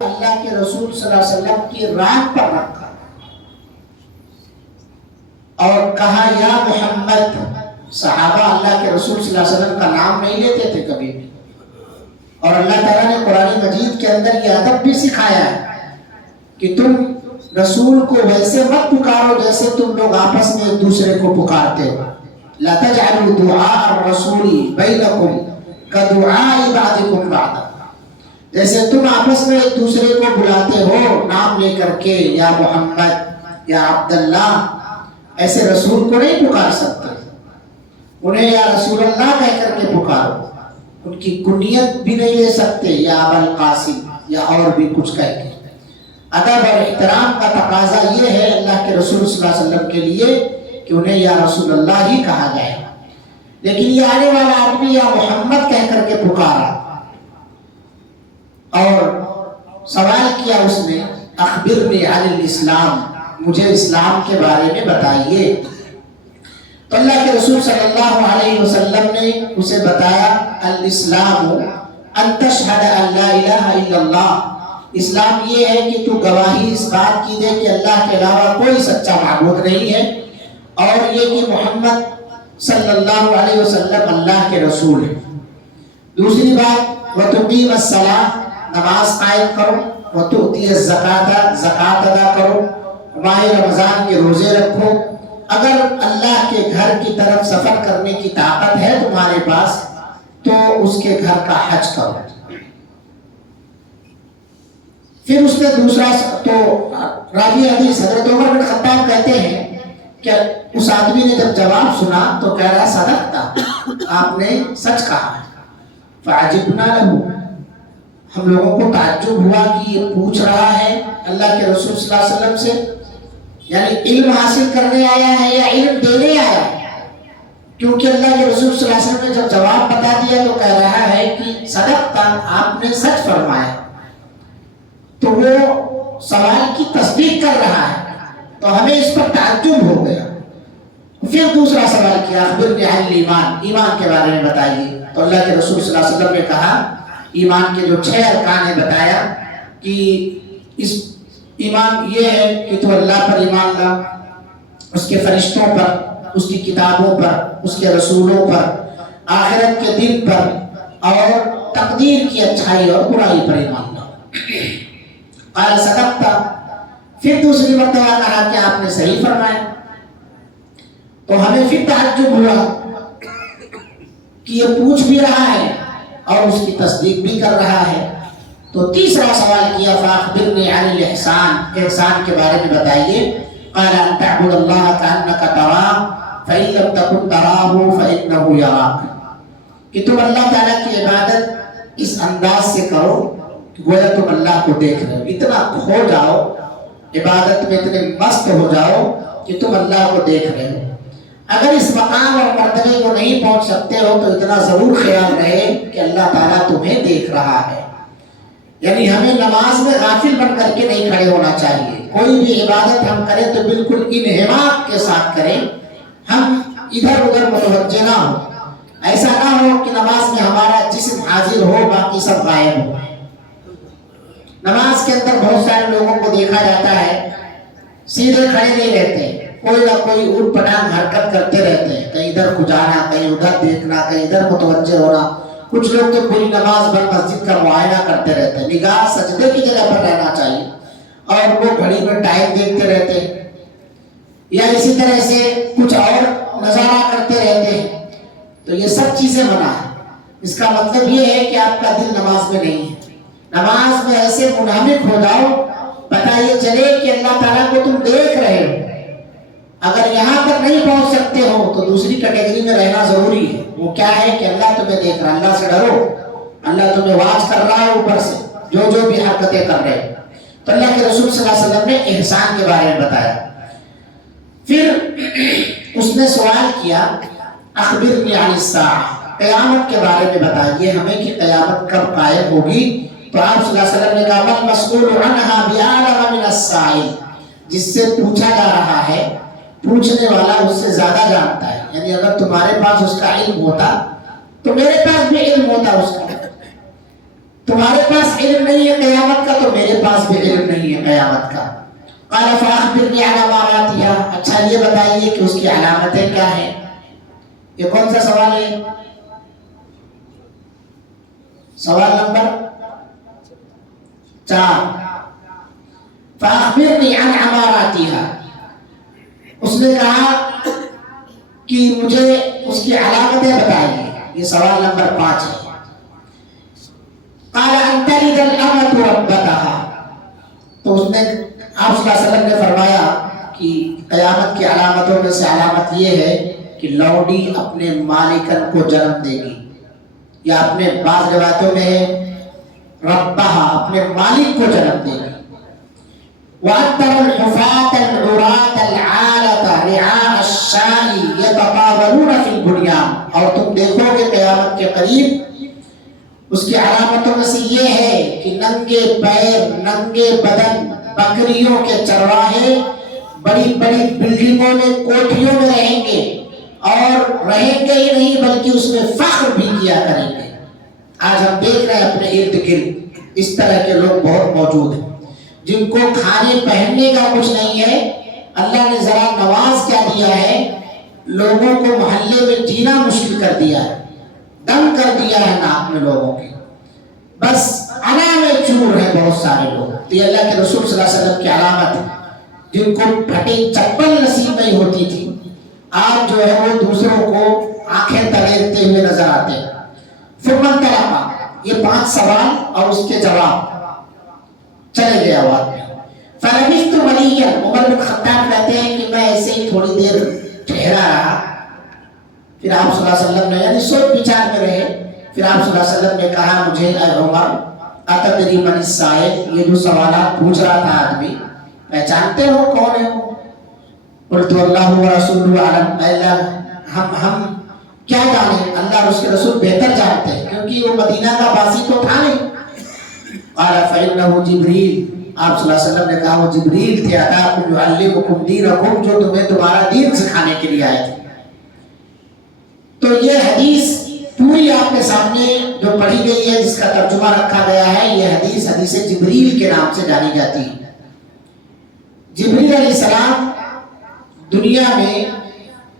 اللہ کے رسول صلی اللہ علیہ وسلم کی ران پر رکھا اور کہا یا محمد. صحابہ اللہ کے رسول صلی اللہ علیہ وسلم کا نام نہیں لیتے تھے کبھی بھی، اور اللہ تعالیٰ نے قرآن مجید کے اندر یہ ادب بھی سکھایا ہے کہ تم رسول کو ویسے مت پکارو جیسے تم لوگ آپس میں ایک دوسرے کو پکارتے ہو. لا تجعلوا دعاء الرسول بینکم کدعاء بعضکم بعضا. جیسے تم آپس میں ایک دوسرے کو بلاتے ہو نام لے کر کے، یا محمد یا عبداللہ، ایسے رسول کو نہیں پکار سکتے. انہیں یا رسول اللہ کہہ کر کے پکارو. ان کی کنیت بھی نہیں لے سکتے یا ابا القاسم یا اور بھی کچھ کہہ کے. ادب اور احترام کا تقاضا یہ ہے اللہ کے رسول صلی اللہ علیہ وسلم کے لیے کہ انہیں یا رسول اللہ ہی کہا جائے. لیکن یہ آنے والا آدمی یا محمد کہہ کر کے پکارا اور سوال کیا اس نے، اخبرنی عن الاسلام، مجھے اسلام کے بارے میں بتائیے. تو اللہ کے رسول صلی اللہ علیہ وسلم نے اسے بتایا، الاسلام ان تشہد ان لا الہ الا اللہ. اسلام یہ ہے کہ تو گواہی اس بات کی دے کہ اللہ کے علاوہ کوئی سچا معبود نہیں ہے، اور یہ کہ محمد صلی اللہ علیہ وسلم اللہ کے رسول ہے. دوسری بات، وتقیم الصلاۃ، نماز قائم کرو، وتؤتی الزکاۃ، زکوٰۃ ادا کرو، ماہ رمضان کے روزے رکھو. اگر اللہ کے گھر کی طرف سفر کرنے کی طاقت ہے تمہارے پاس تو اس کے گھر کا حج کرو. پھر اس نے دوسرا، تو راوی حدیث حضرت عمر بن خطاب کہتے ہیں کہ اس آدمی نے جب جواب سنا تو کہہ رہا صدقتا، آپ نے سچ کہا ہے. فعجبنا لہو، ہم لوگوں کو تعجب ہوا کہ یہ پوچھ رہا ہے اللہ کے رسول صلی اللہ علیہ وسلم سے، یعنی علم حاصل کرنے آیا ہے یا علم دینے آیا ہے. کیونکہ اللہ کے رسول صلی اللہ علیہ وسلم نے جب جواب بتا دیا تو کہہ رہا ہے کہ صدقتا، آپ نے سچ فرمایا. تو وہ سوال کی تصدیق کر رہا ہے تو ہمیں اس پر تعجب ہو گیا. پھر دوسرا سوال کیا، اخبرنی عن الایمان، ایمان کے بارے میں بتائیے. تو اللہ کے رسول صلی اللہ علیہ وسلم نے کہا ایمان کے جو 6 ارکان ہیں بتایا کہ اس ایمان یہ ہے کہ تو اللہ پر ایمان لا، اس کے فرشتوں پر، اس کی کتابوں پر، اس کے رسولوں پر، آخرت کے دن پر، اور تقدیر کی اچھائی اور برائی پر ایمان لا. قال صدقتا، پھر دوسری مرتبہ کہا کہ آپ نے صحیح فرمایا. تو ہمیں پھر تعجب ہوا کہ یہ پوچھ بھی رہا ہے اور اس کی تصدیق بھی کر رہا ہے. تو تیسرا سوال کیا، فاخبرنی عن الاحسان، احسان کے بارے میں بتائیے. قال ان تعبد اللہ کأنک تراہ فإن لم تکن تراہ فإنہ یراک، کہ تم اللہ تعالیٰ کی عبادت اس انداز سے کرو گویا تم اللہ کو دیکھ رہے ہو. اتنا کھو جاؤ عبادت میں، اتنے مست ہو جاؤ کہ تم اللہ کو دیکھ رہے ہو. اگر اس مقام اور مرتبے کو نہیں پہنچ سکتے ہو تو اتنا ضرور خیال رہے کہ اللہ تعالیٰ تمہیں دیکھ رہا ہے. یعنی ہمیں نماز میں غافل بن کر کے نہیں کھڑے ہونا چاہیے. کوئی بھی عبادت ہم کریں تو بالکل انہماک کے ساتھ کریں، ہم ادھر ادھر متوجہ نہ ہو. ایسا نہ ہو کہ نماز میں ہمارا جسم حاضر ہو باقی سب غائب ہو. نماز کے اندر بہت سارے لوگوں کو دیکھا جاتا ہے سیدھے کھڑے نہیں رہتے، کوئی نہ کوئی اوٹ پٹانگ حرکت کرتے رہتے ہیں، کہیں ادھر کو جانا، کہیں ادھر دیکھنا، کہیں ادھر متوجہ ہونا. کچھ لوگ تو پوری نماز بھر مسجد کا معائنہ کرتے رہتے ہیں. نگاہ سجدے کی جگہ پر رہنا چاہیے، اور وہ گھڑی میں ٹائم دیکھتے رہتے ہیں یا اسی طرح سے کچھ اور نظارہ کرتے رہتے ہیں. تو یہ سب چیزیں منع ہے. اس کا مطلب یہ ہے کہ آپ کا دل نماز میں نہیں ہے. نماز میں ایسے منہمک ہو جاؤ پتہ یہ چلے کہ اللہ تعالیٰ کو تم دیکھ رہے ہو. اگر یہاں تک نہیں پہنچ سکتے ہو تو دوسری کیٹیگری میں رہنا ضروری ہے. وہ کیا ہے کہ اللہ تمہیں دیکھ رہا ہے. اللہ سے ڈرو، اللہ تمہیں واچ کر رہا ہے اوپر سے جو جو بھی حرکتیں کر رہے ہیں. تو اللہ کے رسول صلی اللہ علیہ وسلم نے احسان کے بارے میں بتایا. پھر اس نے سوال کیا، اخبرنی عن الساعہ، قیامت کے بارے میں بتائیے ہمیں کہ قیامت کب قائم ہوگی. تو آپ صلی اللہ علیہ وسلم نے کہا، من مسئول عنہا بأعلم من السائل، جس سے پوچھا جا رہا ہے پوچھنے والا اس سے زیادہ جانتا ہے. یعنی اگر تمہارے پاس اس کا علم ہوتا تو میرے پاس بھی علم ہوتا اس کا. تمہارے پاس علم نہیں ہے قیامت کا تو میرے پاس بھی علم نہیں ہے قیامت کا۔ قال فاخبرنی علی علاماتها، اچھا یہ بتائیے کہ اس کی علامتیں کیا ہیں۔ یہ کون سا سوال ہے؟ سوال نمبر 4۔ فاخبرنی عن علاماتها، اس نے کہا کہ مجھے اس کی علامتیں بتائیے، یہ سوال نمبر 5 ہے۔ قال ان تلد الامۃ ربتها، تو اس نے آپ صلی اللہ علیہ وسلم نے فرمایا کہ قیامت کی علامتوں میں سے علامت یہ ہے کہ لوڈی اپنے مالکن کو جنم دے گی، یا اپنے بعض روایتوں میں ہے ربها، اپنے مالک کو جنم دے گی۔ وَأَتَّرَ الْحُفَاةَ الْعُرَاةَ الْعَالَةَ رِعَاءَ الشَّاءِ يَتَطَاوَلُونَ فِي الْبُنْيَانِ، اور تم دیکھو کہ قیامت کے قریب اس کی علامتوں میں سے یہ ہے کہ ننگے پیر ننگے بدن بکریوں کے چرواہے بڑی بڑی بلڈنگوں میں کوٹھیوں میں رہیں گے، اور رہیں گے ہی نہیں بلکہ اس میں فخر بھی کیا کریں گے۔ آج ہم دیکھ رہے ہیں اپنے ارد گرد اس طرح کے لوگ بہت موجود ہیں جن کو کھانے پہننے کا کچھ نہیں ہے۔ اللہ نے ذرا نواز کیا دیا ہے، لوگوں کو محلے میں جینا مشکل کر دیا ہے، دم کر دیا ہے ناک میں لوگوں کے، بس انا میں چور ہے بہت سارے لوگ۔ تو یہ اللہ کے رسول صلی اللہ علیہ وسلم کی علامت ہے، جن کو پھٹی چپل نصیب نہیں ہوتی تھی، آج جو ہے وہ دوسروں کو آنکھیں تریرتے ہوئے نظر آتے ہیں۔ فرمان طلبہ، یہ 5 سوال اور اس کے جواب، چلے گیا وہ آدمی۔ فلبثت مليا، عمر بن خطاب کہتے ہیں کہ میں ایسے ہی تھوڑی دیر ٹھہرا رہا، پھر آپ صلی اللہ علیہ وسلم نے یعنی سوچ بچار میں رہے، پھر آپ صلی اللہ علیہ وسلم نے کہا مجھے اے عمر اتدری من السائل، یہ جو سوالات پوچھ رہا تھا آدمی پہچانتے ہو کون ہے وہ؟ قلت اللہ ورسولہ اعلم، اللہ ہم کیا جانیں، اللہ اور اس کے رسول بہتر جانتے ہیں، کیونکہ وہ مدینہ کا باسی تو تھا نہیں۔ قال فإنه جبریل، آپ صلی اللہ علیہ وسلم نے کہا وہ جبریل تھے، اتاکم یعلمکم دینکم، جو تمہیں تمہارا دین سکھانے کے لیے آئے تھے۔ تو یہ حدیث پوری آپ کے سامنے جو پڑھی گئی ہے، جس کا ترجمہ رکھا گیا ہے، یہ حدیث حدیث جبریل کے نام سے جانی جاتی ہے۔ جبریل علیہ السلام دنیا میں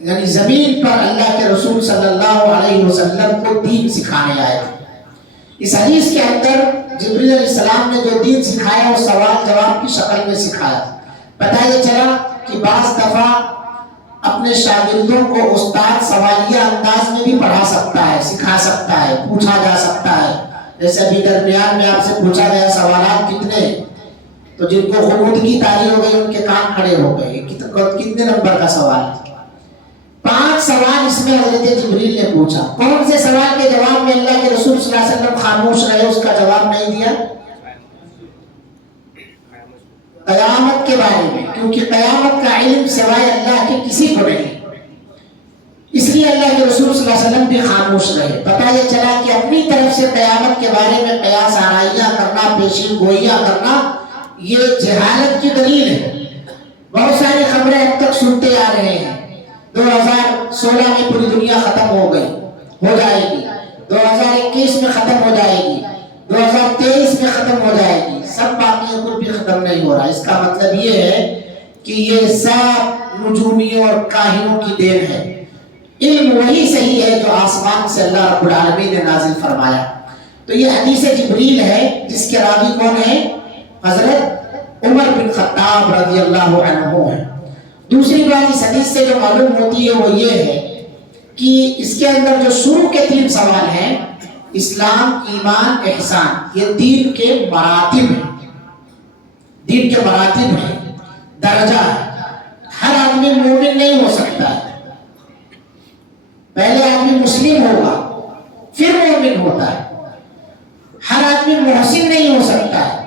یعنی زمین پر اللہ کے رسول صلی اللہ علیہ وسلم کو دین سکھانے آئے تھے۔ اس حدیث کے اندر جبریل علیہ السلام نے جو دین سکھایا وہ سوال جواب کی شکل میں سکھایا۔ پتہ یہ چلا کہ بعض دفعہ اپنے شاگردوں کو استاد سوالیہ انداز میں بھی پڑھا سکتا ہے، سکھا سکتا ہے، پوچھا جا سکتا ہے۔ جیسے ابھی درمیان میں آپ سے پوچھا گیا سوالات کتنے، تو جن کو خمودگی طاری ہو گئی ان کے کان کھڑے ہو گئے، کتنے نمبر کا سوال ہے؟ 5 سوال اس میں حضرت جبریل نے پوچھا۔ کون سے سوال کے جواب میں اللہ کے رسول صلی اللہ علیہ وسلم خاموش رہے، اس کا جواب نہیں دیا؟ قیامت کے بارے میں، کیونکہ قیامت کا علم سوائے اللہ کے کسی کو نہیں، اس لیے اللہ کے رسول صلی اللہ علیہ وسلم بھی خاموش رہے۔ پتہ یہ چلا کہ اپنی طرف سے قیامت کے بارے میں قیاس آرائیاں کرنا، پیشین گوئیاں کرنا، یہ جہالت کی دلیل ہے۔ بہت ساری خبریں اب تک سنتے آ رہے ہیں، 2016 میں پوری دنیا ختم ہو گئی، ہو جائے گی، 2021 میں ختم ہو جائے گی، 2023 میں ختم ہو جائے گی، سب باقی کچھ بھی ختم نہیں ہو رہا۔ اس کا مطلب یہ ہے کہ یہ سب نجومیوں اور کاہنوں کی دین ہے۔ علم وہی صحیح ہے جو آسمان سے اللہ رب العالمین نے نازل فرمایا۔ تو یہ حدیث جبریل ہے، جس کے راوی کون ہے؟ حضرت عمر بن خطاب رضی اللہ عنہ ہے۔ دوسری بات اس حدیث سے جو معلوم ہوتی ہے وہ یہ ہے کہ اس کے اندر جو شروع کے 3 سوال ہیں، اسلام، ایمان، احسان، یہ دین کے مراتب ہیں، دین کے مراتب ہیں، درجہ ہے۔ ہر آدمی مومن نہیں ہو سکتا ہے، پہلے آدمی مسلم ہوگا پھر مومن ہوتا ہے۔ ہر آدمی محسن نہیں ہو سکتا ہے،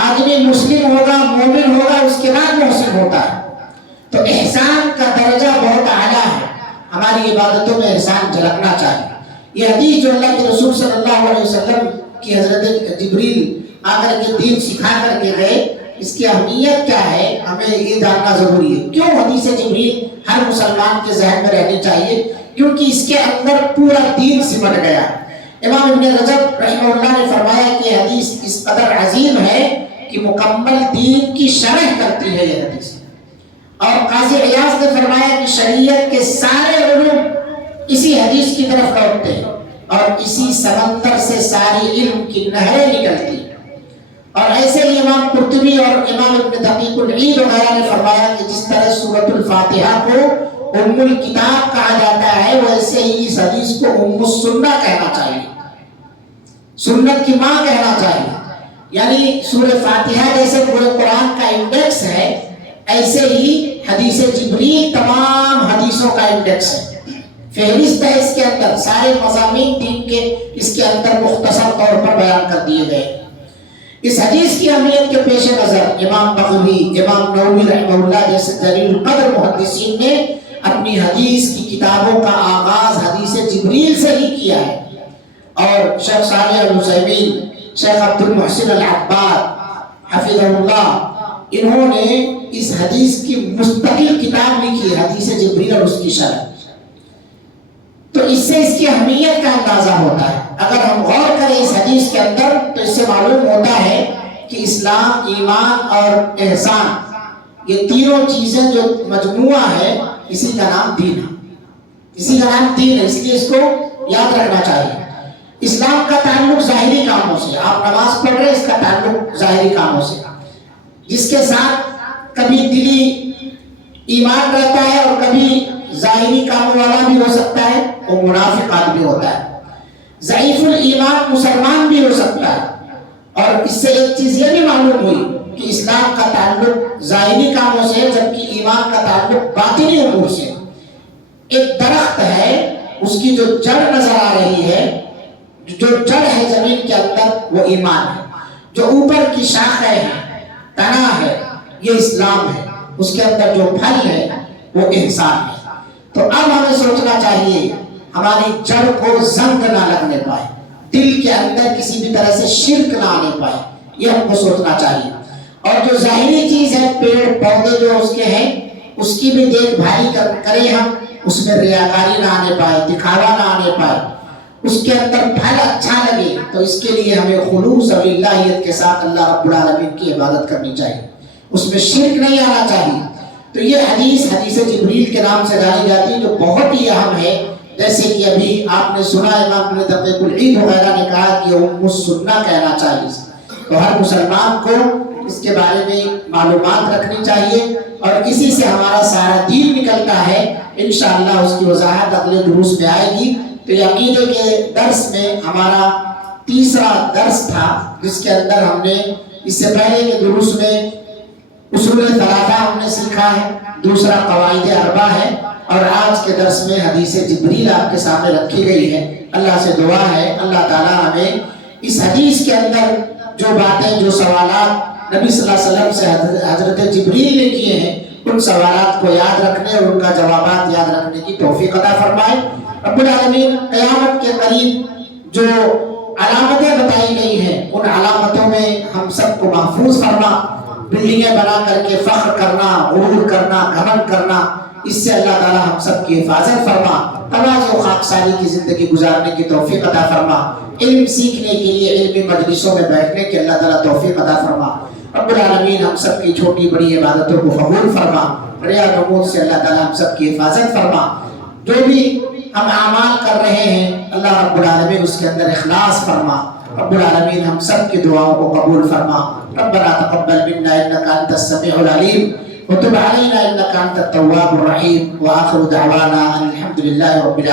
آدمی مسلم ہوگا، مومن ہوگا، اس کے بعد محسن ہوتا ہے۔ تو احسان کا درجہ بہت اعلیٰ ہے، ہماری عبادتوں میں احسان جھلکنا چاہیے۔ یہ حدیث جو اللہ کے رسول صلی اللہ علیہ وسلم کی حضرت جبریل آ کر کے دین سکھا کر کے گئے، اس کی اہمیت کیا ہے ہمیں یہ جاننا ضروری ہے۔ کیوں حدیث جبریل ہر مسلمان کے ذہن میں رہنی چاہیے؟ کیونکہ اس کے اندر پورا دین سمٹ گیا۔ امام ابن رجب رحمہ اللہ نے فرمایا کہ حدیث اس قدر عظیم ہے کہ مکمل دین کی شرح کرتی ہے یہ حدیث. اور قاضی عیاض نے فرمایا کہ شریعت کے سارے علوم اسی حدیث کی طرف لوٹتے ہیں اور اسی سمندر سے ساری علم کی نہریں نکلتی. اور ایسے ہی امام قرطبی اور امام ابن دقیق العید وغیرہ نے فرمایا کہ جس طرح سورۃ الفاتحہ کو ام الکتاب کہا جاتا ہے ویسے ہی اس حدیث کو ام السنہ کہنا چاہیے، سنت کی ماں کہنا چاہیے. یعنی سورہ فاتحہ جیسے پورے قرآن کا انڈیکس ہے، ایسے ہی حدیث جبریل تمام حدیثوں کا انڈیکس ہے، فہرست ہے. اس کے اندر سارے مضامین دین کے اس کے اندر مختصر طور پر بیان کر دیے گئے. اس حدیث کی اہمیت کے پیش نظر امام بغوی، امام نووی رحمہ اللہ جیسے جلیل القدر محدثین نے اپنی حدیث کی کتابوں کا آغاز حدیث جبریل سے ہی کیا ہے. اور شیخ صالح العثیمین، شیخ عبد المحسن العباد حفظہ اللہ، انہوں نے اس حدیث کی مستقل کتاب لکھی ہے، حدیث جبریل اور اس کی شرح. تو اس سے اس کی اہمیت کا اندازہ ہوتا ہے. اگر ہم غور کریں اس حدیث کے اندر تو اس سے معلوم ہوتا ہے کہ اسلام، ایمان اور احسان، یہ تینوں چیزیں جو مجموعہ ہے، اسی کا نام دین ہے. اسی کا نام دین ہے، اس لیے اس کو یاد رکھنا چاہیے. اسلام کا تعلق ظاہری کاموں سے، آپ نماز پڑھ رہے ہیں، اس کا تعلق ظاہری کاموں سے. جس کے ساتھ کبھی دلی ایمان رہتا ہے اور کبھی ظاہری کاموں والا بھی ہو سکتا ہے، وہ منافق آدمی ہوتا ہے. ضعیف الایمان مسلمان بھی ہو سکتا ہے. اور اس سے ایک چیز یہ بھی معلوم ہوئی کہ اسلام کا تعلق ظاہری کاموں سے جبکہ ایمان کا تعلق باطنی امور سے. ایک درخت ہے، اس کی جو جڑ نظر آ رہی ہے، جو جڑ ہے زمین کے اندر، وہ ایمان ہے. جو اوپر کی شاخیں ہیں، تنا ہے، یہ اسلام ہے. اس کے اندر جو پھل ہے وہ احسان ہے. تو اب ہمیں سوچنا چاہیے ہماری جڑ کو زنگ نہ لگنے پائے، دل کے اندر کسی بھی طرح سے شرک نہ آنے پائے، یہ ہم کو سوچنا چاہیے. اور جو ظاہری چیز ہے، پیڑ پودے جو اس کے ہیں، اس کی بھی دیکھ بھالی کریں ہم، اس میں ریاکاری نہ آنے پائے، دکھاوا نہ آنے پائے، اس کے اندر پھل اچھا لگے. تو اس کے لیے ہمیں خلوص اور اللہیت کے ساتھ اللہ رب العالمین کی عبادت کرنی چاہیے، اس میں شرک نہیں آنا چاہیے. تو یہ حدیث حدیث جبریل کے نام سے جانی جاتی ہے، جو بہت ہی اہم ہے. جیسے کہ ابھی آپ نے سنا امام ابن دقیق العید وغیرہ نے کہا کہ ام السنہ کہنا چاہیے. تو ہر مسلمان کو اس کے بارے میں معلومات رکھنی چاہیے، اور اسی سے ہمارا سارا دین نکلتا ہے. انشاءاللہ اس کی وضاحت اگلے دروس میں آئے گی. تو عقیدے کے درس میں ہمارا تیسرا درس تھا، جس کے اندر ہم نے اس سے پہلے کے دروس میں اصول ثلاثہ ہم نے سیکھا ہے، دوسرا قواعد اربع ہے، اور آج کے درس میں حدیث جبریل آپ کے سامنے رکھی گئی ہے. اللہ سے دعا ہے اللہ تعالیٰ ہمیں اس حدیث کے اندر جو باتیں، جو سوالات نبی صلی اللہ علیہ وسلم سے حضرت جبریل نے کیے ہیں، ان سوالات کو یاد رکھنے اور ان کا جوابات یاد رکھنے کی توفیق عطا فرمائے. رب العالمین قیامت کے قریب جو علامتیں بتائی گئی ہیں، ان علامتوں میں ہم سب کو محفوظ فرما. بلڈنگیں بنا کر کے فخر کرنا، غرور کرنا، گھمنڈ کرنا، اس سے اللہ تعالی ہم سب کی حفاظت فرما. تواضع و خاکساری کی زندگی گزارنے کی توفیق عطا فرما. علم سیکھنے کے لیے علمی مجلسوں میں بیٹھنے کی اللہ تعالی توفیق عطا فرما. رب العالمین ہم سب کی چھوٹی بڑی عبادتوں کو قبول فرما. ریا نمود سے اللہ تعالی ہم سب کی حفاظت فرما. جو بھی ہم اعمال کر رہے ہیں، اللہ رب العالمین اس کے اندر اخلاص فرما. رب العالمین ہم سب کی دعاؤں کو قبول فرما. ربنا تقبل منا انك انت السميع العليم وتب علينا انك انت التواب الرحيم. واخر دعوانا ان الحمد لله رب العالمين.